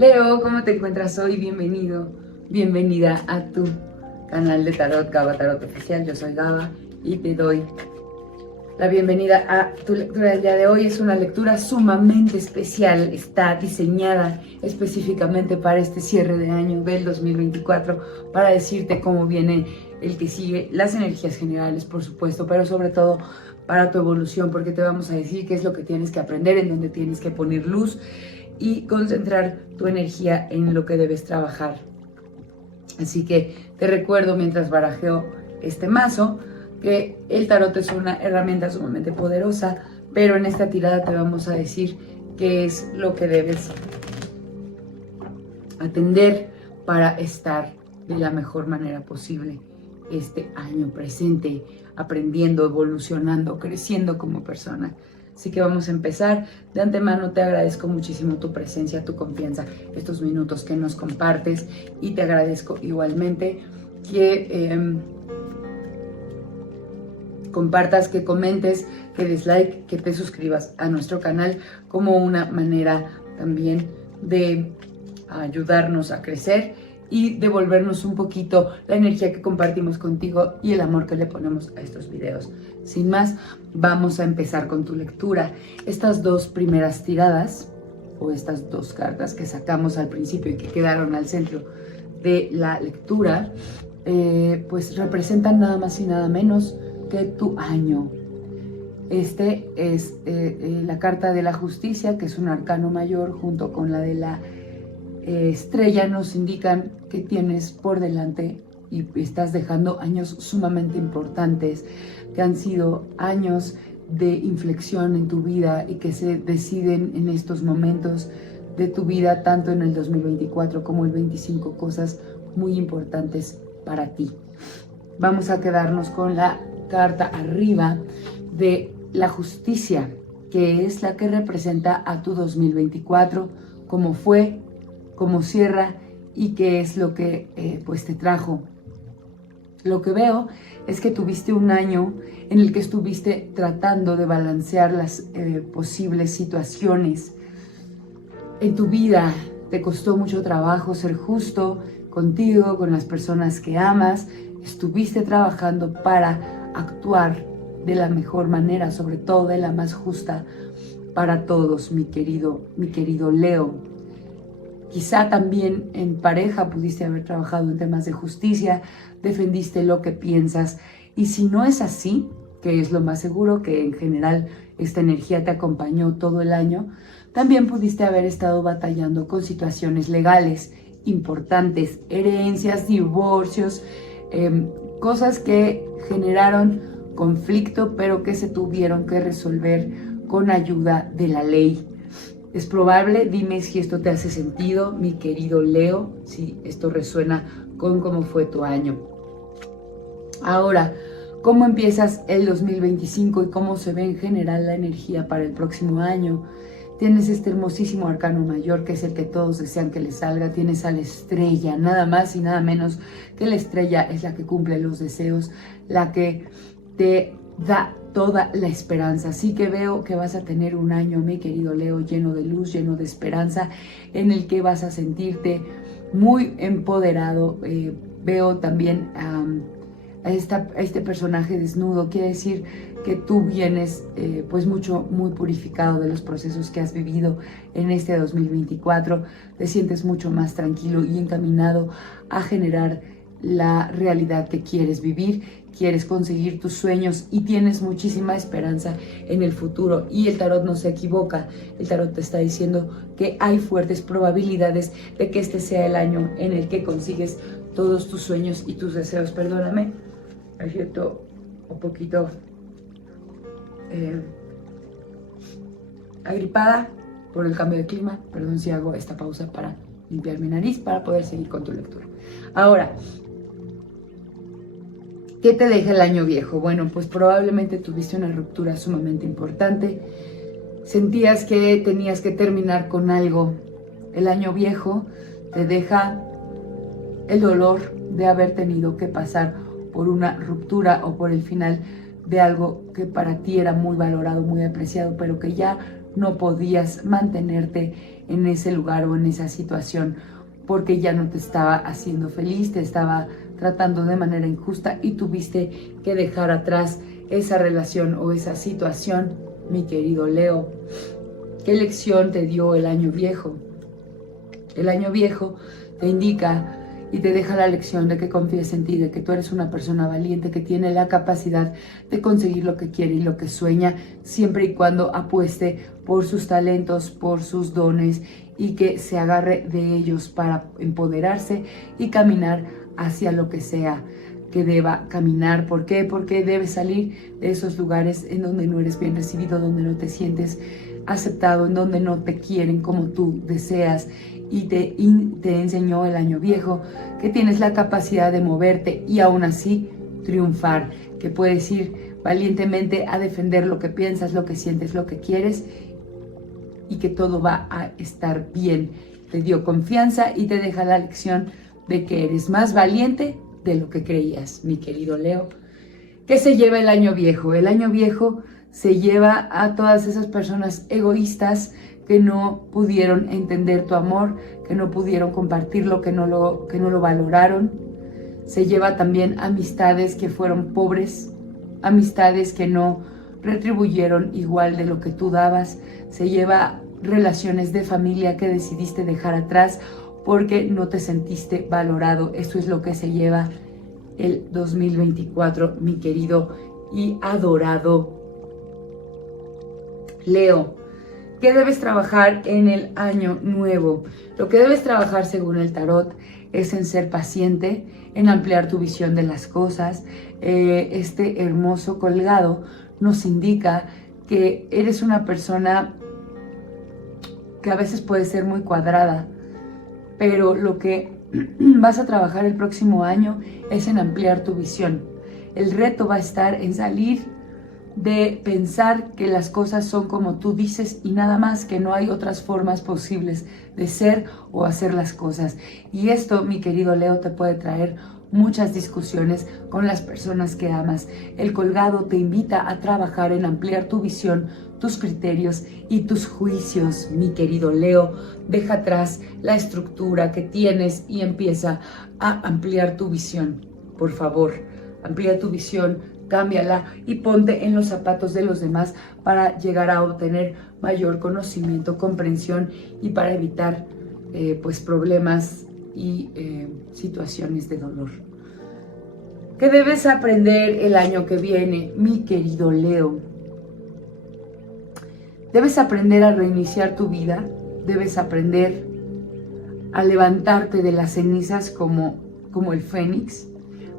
Leo, ¿cómo te encuentras hoy? Bienvenido, bienvenida a tu canal de Tarot, Gaba Tarot Oficial. Yo soy Gaba y te doy la bienvenida a tu lectura del día de hoy. Es una lectura sumamente especial, está diseñada específicamente para este cierre de año del 2024, para decirte cómo viene el que sigue, las energías generales, por supuesto, pero sobre todo para tu evolución, porque te vamos a decir qué es lo que tienes que aprender, en dónde tienes que poner luz y concentrar tu energía en lo que debes trabajar. Así que te recuerdo, mientras barajeo este mazo, que el tarot es una herramienta sumamente poderosa, pero en esta tirada te vamos a decir qué es lo que debes atender para estar de la mejor manera posible este año presente, aprendiendo, evolucionando, creciendo como persona. Así que vamos a empezar. De antemano te agradezco muchísimo tu presencia, tu confianza, estos minutos que nos compartes, y te agradezco igualmente que compartas, que comentes, que des like, que te suscribas a nuestro canal como una manera también de ayudarnos a crecer y devolvernos un poquito la energía que compartimos contigo y el amor que le ponemos a estos videos. Sin más, vamos a empezar con tu lectura. Estas dos primeras tiradas, o estas dos cartas que sacamos al principio y que quedaron al centro de la lectura, pues representan nada más y nada menos que tu año. Este es la carta de la justicia, que es un arcano mayor, junto con la de la estrella. Nos indican que tienes por delante y estás dejando años sumamente importantes, que han sido años de inflexión en tu vida y que se deciden en estos momentos de tu vida, tanto en el 2024 como el 25, cosas muy importantes para ti. Vamos a quedarnos con la carta arriba de la justicia, que es la que representa a tu 2024, cómo fue, cómo cierra y qué es lo que pues te trajo. Lo que veo es que tuviste un año en el que estuviste tratando de balancear las posibles situaciones en tu vida. Te costó mucho trabajo ser justo contigo, con las personas que amas. Estuviste trabajando para actuar de la mejor manera, sobre todo de la más justa para todos, mi querido Leo. Quizá también en pareja pudiste haber trabajado en temas de justicia, defendiste lo que piensas, y si no es así, que es lo más seguro, que en general esta energía te acompañó todo el año, también pudiste haber estado batallando con situaciones legales importantes, herencias, divorcios, cosas que generaron conflicto, pero que se tuvieron que resolver con ayuda de la ley. Es probable, dime si esto te hace sentido, mi querido Leo, si esto resuena con cómo fue tu año. Ahora, ¿cómo empiezas el 2025 y cómo se ve en general la energía para el próximo año? Tienes este hermosísimo arcano mayor, que es el que todos desean que les salga. Tienes a la estrella, nada más y nada menos que la estrella es la que cumple los deseos, la que te da toda la esperanza. Así que veo que vas a tener un año, mi querido Leo, lleno de luz, lleno de esperanza, en el que vas a sentirte muy empoderado. Veo también a este personaje desnudo. Quiere decir que tú vienes pues muy purificado de los procesos que has vivido en este 2024. Te sientes mucho más tranquilo y encaminado a generar la realidad que quieres vivir. Quieres conseguir tus sueños y tienes muchísima esperanza en el futuro, y el tarot no se equivoca. El tarot te está diciendo que hay fuertes probabilidades de que este sea el año en el que consigues todos tus sueños y tus deseos. Perdóname, me siento un poquito agripada por el cambio de clima. Perdón si hago esta pausa para limpiar mi nariz para poder seguir con tu lectura. Ahora, ¿qué te deja el año viejo? Bueno, pues probablemente tuviste una ruptura sumamente importante. Sentías que tenías que terminar con algo. El año viejo te deja el dolor de haber tenido que pasar por una ruptura o por el final de algo que para ti era muy valorado, muy apreciado, pero que ya no podías mantenerte en ese lugar o en esa situación porque ya no te estaba haciendo feliz, te estaba tratando de manera injusta y tuviste que dejar atrás esa relación o esa situación, mi querido Leo. ¿Qué lección te dio el año viejo? El año viejo te indica y te deja la lección de que confíes en ti, de que tú eres una persona valiente, que tiene la capacidad de conseguir lo que quiere y lo que sueña, siempre y cuando apueste por sus talentos, por sus dones y que se agarre de ellos para empoderarse y caminar hacia lo que sea que deba caminar. ¿Por qué? Porque debes salir de esos lugares en donde no eres bien recibido, donde no te sientes aceptado, en donde no te quieren como tú deseas. Y te enseñó el año viejo que tienes la capacidad de moverte y aún así triunfar, que puedes ir valientemente a defender lo que piensas, lo que sientes, lo que quieres y que todo va a estar bien. Te dio confianza y te deja la lección de que eres más valiente de lo que creías, mi querido Leo. ¿Qué se lleva el año viejo? El año viejo se lleva a todas esas personas egoístas que no pudieron entender tu amor, que no pudieron compartirlo, que no lo valoraron. Se lleva también amistades que fueron pobres, amistades que no retribuyeron igual de lo que tú dabas. Se lleva relaciones de familia que decidiste dejar atrás porque no te sentiste valorado. Eso es lo que se lleva el 2024, mi querido y adorado Leo. ¿Qué debes trabajar en el año nuevo? Lo que debes trabajar según el tarot es en ser paciente, en ampliar tu visión de las cosas. Este hermoso colgado nos indica que eres una persona que a veces puede ser muy cuadrada, pero lo que vas a trabajar el próximo año es en ampliar tu visión. El reto va a estar en salir de pensar que las cosas son como tú dices y nada más, que no hay otras formas posibles de ser o hacer las cosas. Y esto, mi querido Leo, te puede traer muchas discusiones con las personas que amas. El colgado te invita a trabajar en ampliar tu visión, tus criterios y tus juicios, mi querido Leo. Deja atrás la estructura que tienes y empieza a ampliar tu visión. Por favor, amplía tu visión, cámbiala y ponte en los zapatos de los demás para llegar a obtener mayor conocimiento, comprensión y para evitar pues problemas y situaciones de dolor. ¿Qué debes aprender el año que viene, mi querido Leo? Debes aprender a reiniciar tu vida, debes aprender a levantarte de las cenizas como el fénix,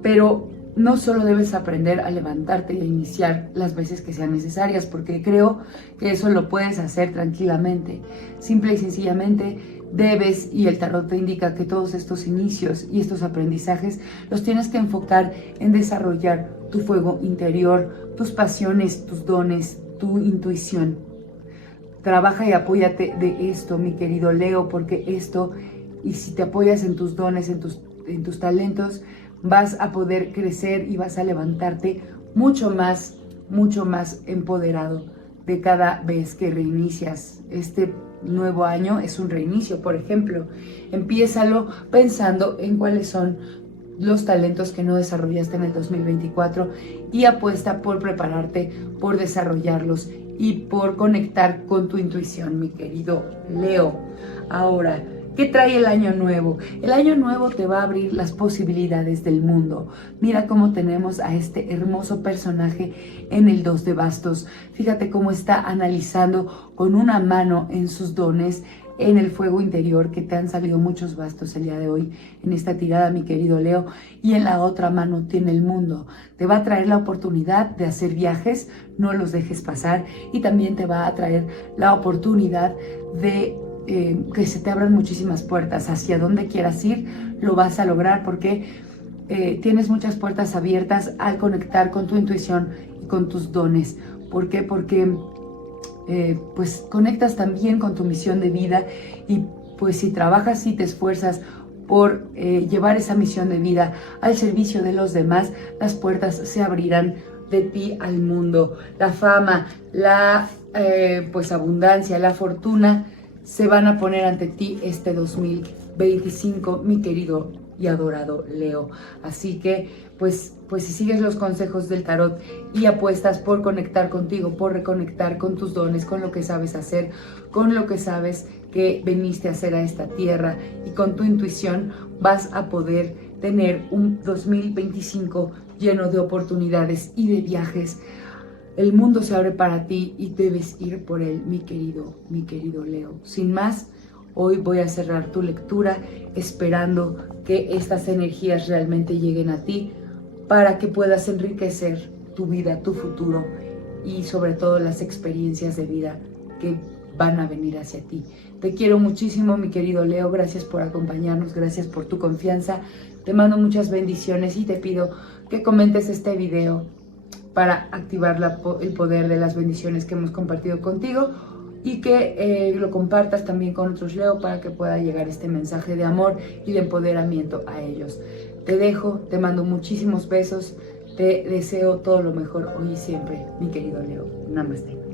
pero no solo debes aprender a levantarte y a iniciar las veces que sean necesarias, porque creo que eso lo puedes hacer tranquilamente. Simple y sencillamente debes, y el tarot te indica que todos estos inicios y estos aprendizajes los tienes que enfocar en desarrollar tu fuego interior, tus pasiones, tus dones, tu intuición. Trabaja y apóyate de esto, mi querido Leo, porque esto, y si te apoyas en tus dones, en tus talentos, vas a poder crecer y vas a levantarte mucho más empoderado de cada vez que reinicias. Este nuevo año es un reinicio, por ejemplo. Empiézalo pensando en cuáles son los talentos que no desarrollaste en el 2024 y apuesta por prepararte, por desarrollarlos y por conectar con tu intuición, mi querido Leo. Ahora, ¿qué trae el año nuevo? El año nuevo te va a abrir las posibilidades del mundo. Mira cómo tenemos a este hermoso personaje en el 2 de bastos. Fíjate cómo está analizando con una mano en sus dones, en el fuego interior, que te han salido muchos bastos el día de hoy en esta tirada, mi querido Leo, y en la otra mano tiene el mundo. Te va a traer la oportunidad de hacer viajes, no los dejes pasar, y también te va a traer la oportunidad de que se te abran muchísimas puertas. Hacia donde quieras ir, lo vas a lograr porque tienes muchas puertas abiertas al conectar con tu intuición y con tus dones. ¿Por qué? Porque pues conectas también con tu misión de vida y pues si trabajas y te esfuerzas por llevar esa misión de vida al servicio de los demás, las puertas se abrirán de ti al mundo. La fama, la pues abundancia, la fortuna se van a poner ante ti este 2025, mi querido y adorado Leo. Así que pues si sigues los consejos del tarot y apuestas por conectar contigo, por reconectar con tus dones, con lo que sabes hacer, con lo que sabes que viniste a hacer a esta tierra y con tu intuición, vas a poder tener un 2025 lleno de oportunidades y de viajes. El mundo se abre para ti y debes ir por él, mi querido Leo. Sin más, hoy voy a cerrar tu lectura esperando que estas energías realmente lleguen a ti para que puedas enriquecer tu vida, tu futuro y sobre todo las experiencias de vida que van a venir hacia ti. Te quiero muchísimo, mi querido Leo. Gracias por acompañarnos, gracias por tu confianza. Te mando muchas bendiciones y te pido que comentes este video para activar el poder de las bendiciones que hemos compartido contigo y que lo compartas también con otros Leo para que pueda llegar este mensaje de amor y de empoderamiento a ellos. Te dejo, te mando muchísimos besos, te deseo todo lo mejor hoy y siempre, mi querido Leo. Namaste.